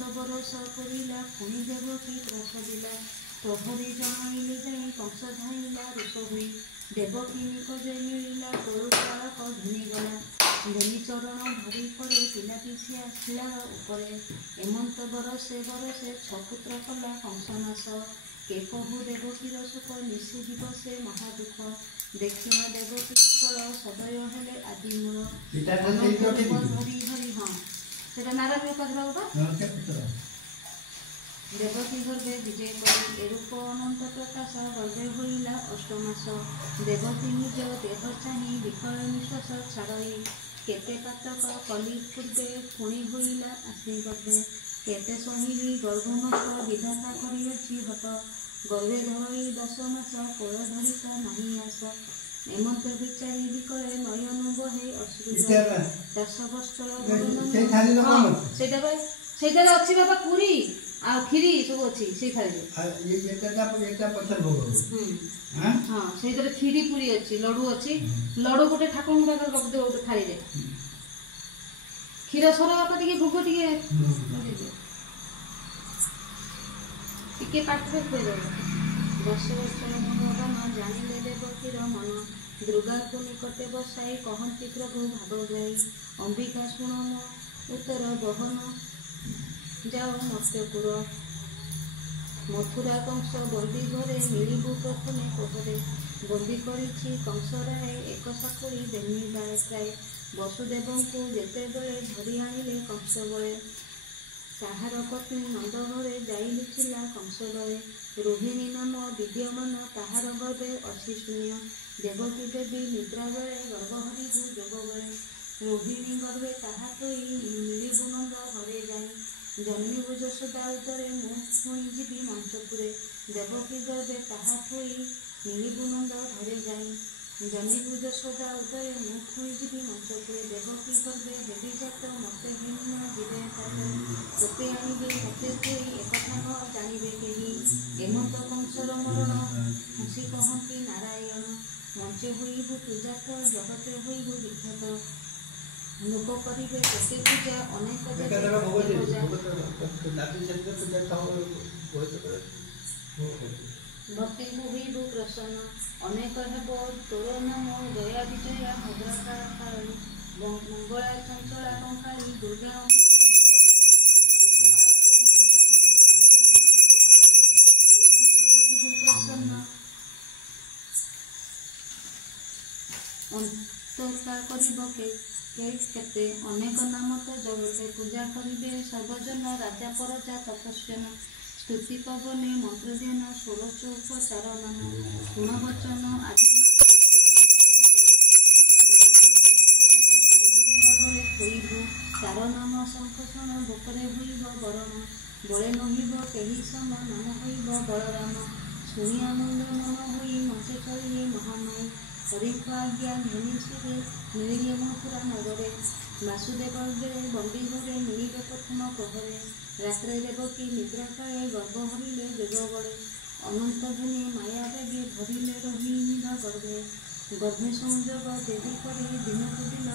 एमंत बरस पड़िला पुणी देवकी प्रसदिला प्रहरी जमाइले जाई कंस धाइला रूप हुई देवकी निकजे मिलिला तोरु बालक धुनीगला धुनी चरण धरी पड़े पिलाटी सी आसिला उपरे एमंत बरसे बरसे छपुत्र कला कंसनाश के कहु देवकीर सुख निशि दिवसे महादुख देखिमा देवकी कल सदय हेले आदिमूल धरी हरि हाँ से नारायण पात्र देवकी गर्भे विजय करी एरूप अनंत प्रकाश गर्भे होइला अष्टमास देवकी निज देह चाही विकल निश्वास छाड़ई केते पातक कली पूर्वे पुणी होइला आसी गर्भे केते सहिली गर्भनष्ट विधाता करिअछि हट गर्भे धरई 10 मास कोल धरिता नाही आस एमंत विचारी विकले नयन बहे अश्रु 10 वर्ष सेटा अच्छी बाबा पूरी आ खीरी सब अच्छी से खाली ये पत्थर भोग हां सेटा खीरी पूरी अच्छी लड्डू अच्छी लड्डू गोटे ठाकुर पाखर रख दे गोटे थाली रे खीर सर बापा टिके भोग टिके पाठरे खोई दे 10 वर्ष भगवान जानिले देवकीर मन दुर्गा को निकटे बसाई कहती प्रभु भाव गाई अंबिका शुण मो उत्तर बहन जाओ मत्स्यपुर मथुरा कंस बंदी घरे मिलबू प्रथमे कहरे बंदी करिछि कंस राय एक साकुरी देनी बाय प्राय वसुदेव को जेते बेले धरी आनिले कंस बळे ताहार पत्नी नंद घरे जाई लुचिला कंस बळे रोहिणी नाम विद्यमान ताहार गर्भे अछि शून्य देवकी देवी निद्रा बेले गर्भ हरिबू जोग बेले रोहिणी गर्भे ताहा तोई मिलिबू नंद घरे जाई जन्मिबू यशोदा उदरे मुख छुई जीवी मंचपुरे देवकी गर्भे ताहा थोई मिलिबू नंद घरे जाई जन्मिबू यशोदा उदरे मुख छुई जीवी मंचपुरे देवकी गर्भे देवी जात मते भिन्न जीवे तोते आनिबे मते थोई एकथा न जानिबे केही एमंत कंसर मरण हसी कहती नारायण मंचे होइबू तुजात जगते होइबू विख्यात लोक करिबे केते पूजा अनेक भक्ति हुईबू प्रसन्न अनेक हेब तोर नाम दया विजया भद्रकाली मंगला चंचला कंकाली दुर्गा प्रसन्न अंतका करिब केते अनेक नाम तो जगते पूजा करिबे सर्वजन राजा परजा तपस्विन स्तुति पवने मंत्र ध्यान 16 उपचार नाम गुण वचन आदि तार नाम शंखषण भोकरे हुईब बरण बड़े नहिब केही सम नाम होइब बलराम शुणी आनंद मन होई मंचे चली महामाई हरिख आज्ञा धनुषे मिलिए मथुरा नगरे वासुदेव बंदी घरे मिलिबे प्रथम कहरे रात्रे देवकी निद्रा काले गर्भ हरिले बेग बड़े अनंत धुनी माया देवी भरिले रोहिणी गर्भे गर्भे संयोग देवी करी दिन को दिन